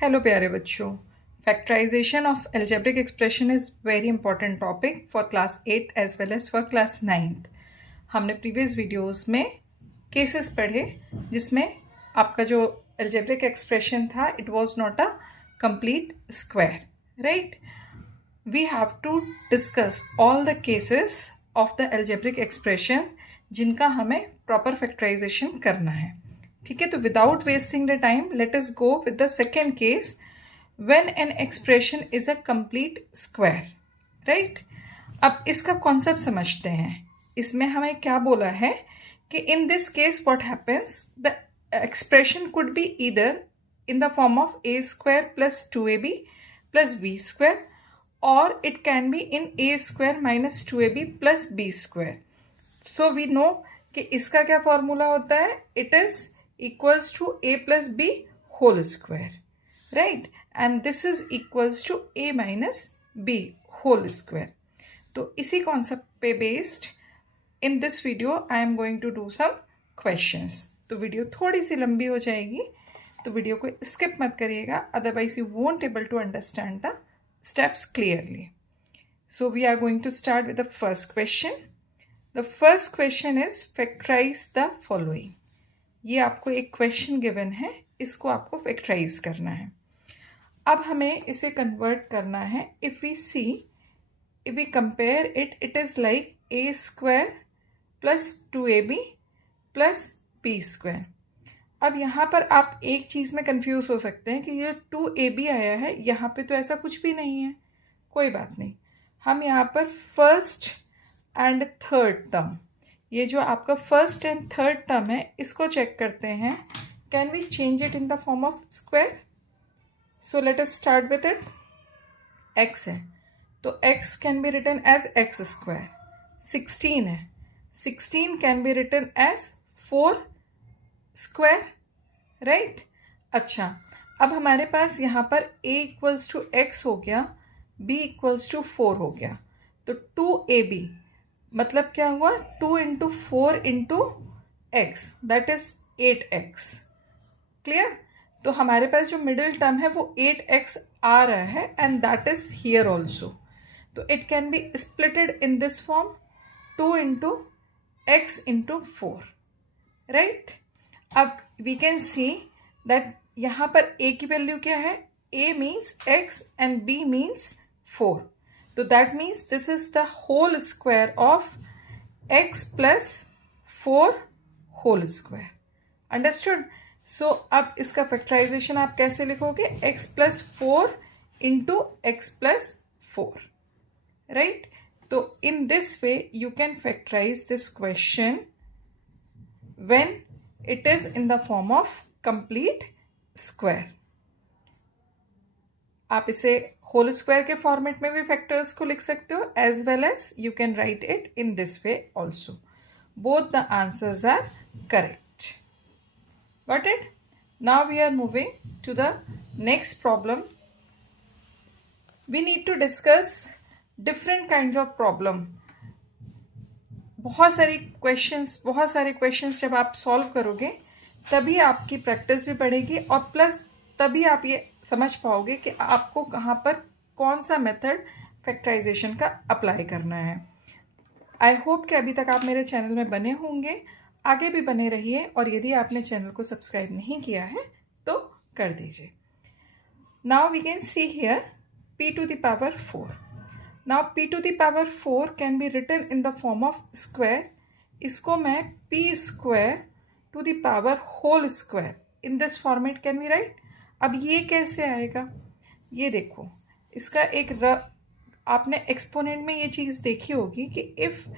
Hello प्यारे बच्चों, factorization of algebraic expression is very important topic for class 8 as well as for class 9th। हमने previous videos में cases पढ़े जिसमें आपका जो एल्जेब्रिक एक्सप्रेशन था it was not a complete square, right. We have to discuss all the cases of the algebraic expression जिनका हमें proper factorization करना है। ठीक है, तो without wasting the time let us go with the second case when an expression is a complete square, right. अब इसका concept समझते हैं। इसमें हमें क्या बोला है कि in this case what happens, the expression could be either in the form of a square plus 2ab plus b square, or it can be in a square minus 2ab plus b square. So we know कि इसका क्या formula होता है, it is equals to a plus b whole square, right, and this is equals to a minus b whole square. तो इसी concept पे based in this video I am going to do some questions. तो video थोड़ी सी लंबी हो जाएगी, तो वीडियो को स्किप मत करिएगा, otherwise you won't able to understand the steps clearly. So we are going to start with the first question. The first question is factorize the following. ये आपको एक क्वेश्चन गिवन है, इसको आपको फैक्टराइज करना है। अब हमें इसे कन्वर्ट करना है। If we see, if we compare it, it is like a square plus 2ab plus b square. अब यहाँ पर आप एक चीज़ में कंफ्यूज हो सकते हैं कि ये 2ab आया है, यहाँ पे तो ऐसा कुछ भी नहीं है। कोई बात नहीं, हम यहाँ पर फर्स्ट एंड थर्ड टर्म, ये जो आपका फर्स्ट एंड थर्ड टर्म है, इसको चेक करते हैं। Can we change it in the form of square? So let us start with it. x है तो x can be written as x square. 16 है, 16 can be written as 4 square, right. अच्छा, अब हमारे पास यहाँ पर a इक्वल्स टू x हो गया, b इक्वल्स टू 4 हो गया, तो 2ab मतलब क्या हुआ, 2 into 4 into x, that is 8x। Clear? तो हमारे पास जो मिडिल टर्म है वो 8x आ रहा है and that is here also. तो it can be splitted in this form, 2 into x into 4, right. अब वी कैन सी दैट यहाँ पर a की वैल्यू क्या है, a means x and b means 4, तो that means this is the whole square of x plus 4 whole square. Understood? So अब इसका factorization आप कैसे लिखोगे, x plus 4 into x plus 4, right. तो in this way you can factorize this question when it is in the form of complete square. आप इसे whole square के format में भी फैक्टर्स को लिख सकते हो, as well as you can write it in this way also. Both the answers are correct. Got it? Now we are moving to the next problem. We need to discuss different kind of problem. बहुत सारे questions जब आप solve करोगे तभी आपकी practice भी बढ़ेगी, और प्लस तभी आप ये समझ पाओगे कि आपको कहाँ पर कौन सा मेथड फैक्टराइजेशन का अप्लाई करना है। आई होप कि अभी तक आप मेरे चैनल में बने होंगे, आगे भी बने रहिए, और यदि आपने चैनल को सब्सक्राइब नहीं किया है तो कर दीजिए। Now we can see here p to the power 4. Now p to the power 4 can be written in the form of square. इसको मैं p square to the power whole square in this format can we write? अब ये कैसे आएगा, ये देखो, इसका एक आपने एक्सपोनेंट में ये चीज़ देखी होगी कि if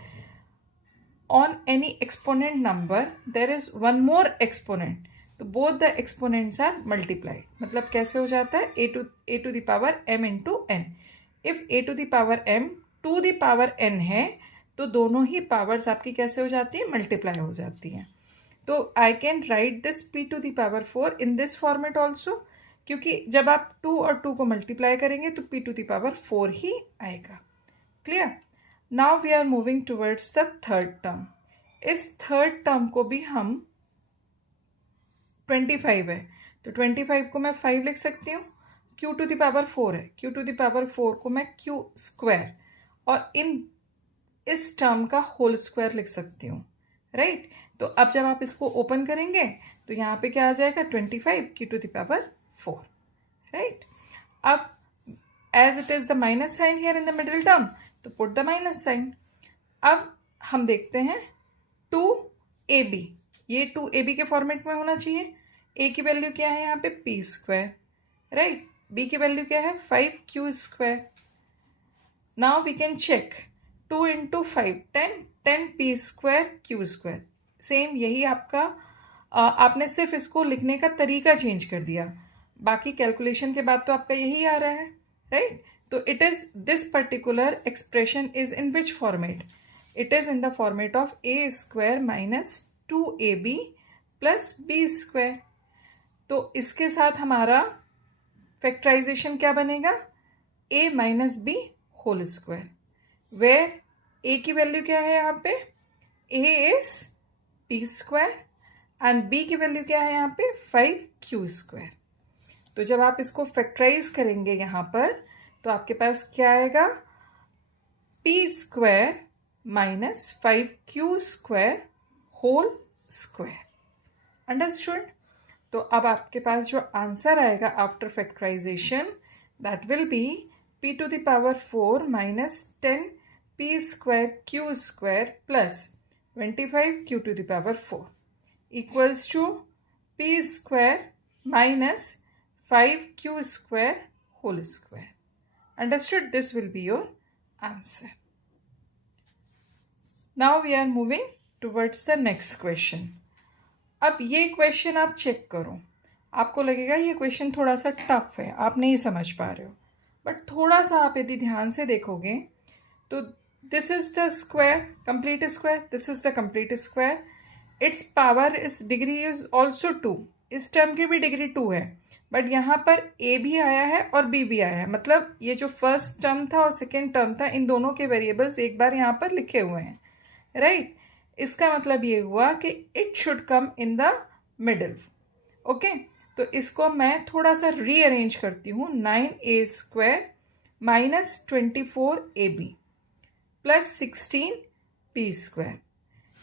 on any exponent number there is one more exponent, तो both the exponents are multiplied. मतलब कैसे हो जाता है, a to the power m into n। If a to the power m to the power n है तो दोनों ही powers आपकी कैसे हो जाती है, मल्टीप्लाई हो जाती हैं। तो आई can right this p to the power 4 in this format also, क्योंकि जब आप 2 और 2 को मल्टीप्लाई करेंगे तो p to the power 4 ही आएगा। Clear? Now we are moving towards the third term. इस थर्ड टर्म को भी हम 25 है तो 25 को मैं 5 लिख सकती हूँ, q टू द पावर 4 है, q टू द पावर 4 को मैं q स्क्वायर और इस टर्म का होल स्क्वायर लिख सकती हूँ, राइट। तो अब जब आप इसको ओपन करेंगे तो यहाँ पे क्या आ जाएगा, 25 q to the power 4, right. अब as it is the minus sign here in the middle term, तो पुट द माइनस साइन। अब हम देखते हैं 2ab, ये 2ab के फॉर्मेट में होना चाहिए। a की वैल्यू क्या है यहाँ पे, p स्क्वायर, राइट। b की वैल्यू क्या है, 5q square. Now we can check 2 into 5 10p square q square. Same यही आपका आपने सिर्फ इसको लिखने का तरीका चेंज कर दिया, बाकी कैलकुलेशन के बाद तो आपका यही आ रहा है, राइट। तो it is this particular expression is in which format, it is in the format of a square minus 2ab plus b square. तो इसके साथ हमारा फैक्टराइजेशन क्या बनेगा, a minus b whole square, where a की value क्या है यहाँ पे, a is p square and b की वैल्यू क्या है यहाँ पे, 5q स्क्वायर। तो जब आप इसको फैक्टराइज करेंगे यहाँ पर तो आपके पास क्या आएगा, p square minus 5q square whole square. Understood. तो अब आपके पास जो आंसर आएगा after factorization, that will be p to the power 4 minus 10p square q square plus 25q to the power 4 equals to p square minus 5q square whole square. Understood? This will be your answer. Now we are moving towards the next question. अब ये question आप check करो, आपको लगेगा ये question थोड़ा सा tough है, आप नहीं समझ पा रहे हो, बट थोड़ा सा आप यदि ध्यान से देखोगे तो this is the square, complete square, this is the complete square, it's power इस डिग्री इज ऑल्सो 2, इस टर्म की भी डिग्री 2 है, बट यहाँ पर a भी आया है और b भी आया है, मतलब ये जो फर्स्ट टर्म था और सेकेंड टर्म था, इन दोनों के वेरिएबल्स एक बार यहाँ पर लिखे हुए हैं, राइट। इसका मतलब ये हुआ कि it should come in the middle, okay. तो इसको मैं थोड़ा सा रीअरेंज करती हूँ, 9a square minus 24ab plus 16p square.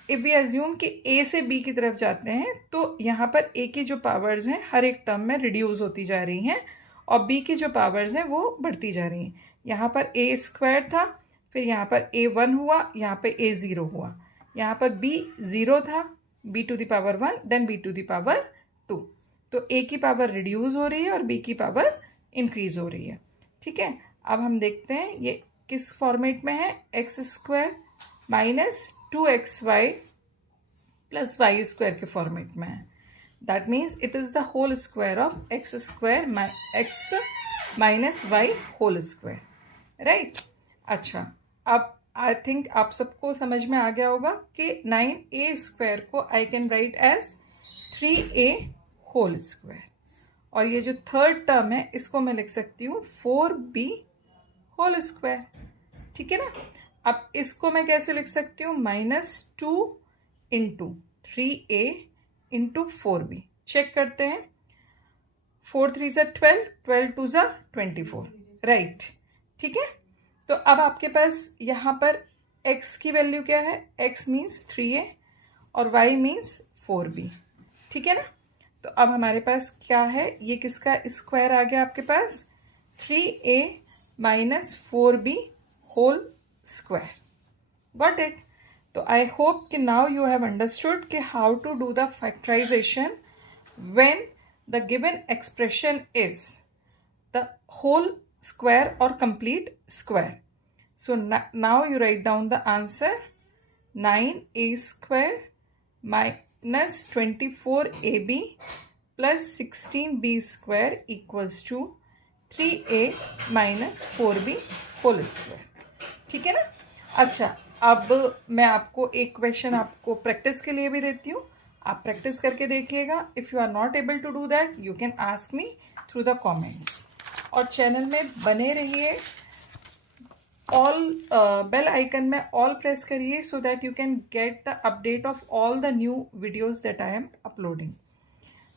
If we assume कि a से b की तरफ जाते हैं तो यहाँ पर a की जो पावर्स हैं हर एक टर्म में रिड्यूस होती जा रही हैं और b की जो पावर्स हैं वो बढ़ती जा रही हैं। यहाँ पर a स्क्वायर था, फिर यहाँ पर a 1 हुआ, यहाँ पे a 0 हुआ, यहाँ पर b 0 था, b to the power 1 then b to the power 2। तो a की पावर रिड्यूस हो रही है और b की पावर इंक्रीज हो रही है, ठीक है। अब हम देखते हैं ये किस फॉर्मेट में है, x square minus 2xy plus y square के फॉर्मेट में है। That means it is the whole square of x square x minus y whole square, right. अच्छा, अब आई थिंक आप सबको समझ में आ गया होगा कि 9a स्क्वायर को I can write as 3a whole square, और ये जो थर्ड टर्म है इसको मैं लिख सकती हूँ 4b होल स्क्वायर, ठीक है ना। अब इसको मैं कैसे लिख सकती हूँ, -2 into 3a into 4b। Check करते हैं, 4 3 ज़ा 12, 12 2 ज़ा 24, राइट, ठीक है। तो अब आपके पास यहाँ पर x की वैल्यू क्या है, x मीन्स 3a और y मीन्स 4b, ठीक है ना। तो अब हमारे पास क्या है, ये किसका स्क्वायर आ गया आपके पास, 3a minus 4b whole square. Got it. तो आई होप कि नाउ यू हैव अंडरस्टूड कि how to do the factorization when the given expression is the whole square or complete square. So now you write down the answer, 9a square minus 24ab plus 16b square equals to 3a minus 4b whole square. ठीक है ना। अच्छा, अब मैं आपको एक question आपको practice के लिए भी देती हूँ, आप प्रैक्टिस करके देखिएगा। If you are not able to do that you can ask me through the comments, और चैनल में बने रहिए, ऑल बेल आइकन में ऑल प्रेस करिए so that you can get the update of all the new videos that I am uploading.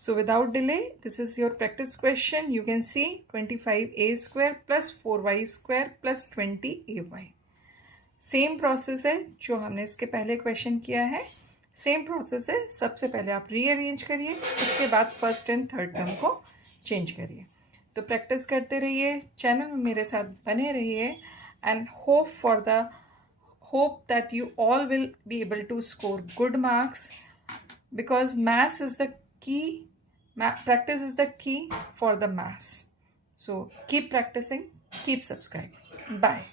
So without delay, this is your practice question. You can see 25a square plus 4y square plus 20ay. Same process है जो हमने इसके पहले question किया है, same process है. सबसे पहले आप रीअरेंज करिए, उसके बाद फर्स्ट एंड थर्ड टर्म को चेंज करिए. तो प्रैक्टिस करते रहिए, चैनल में मेरे साथ बने रहिए, and hope that you all will be able to score good marks, because maths is the key. Practice is the key for the maths. So keep practicing, keep subscribing. Bye.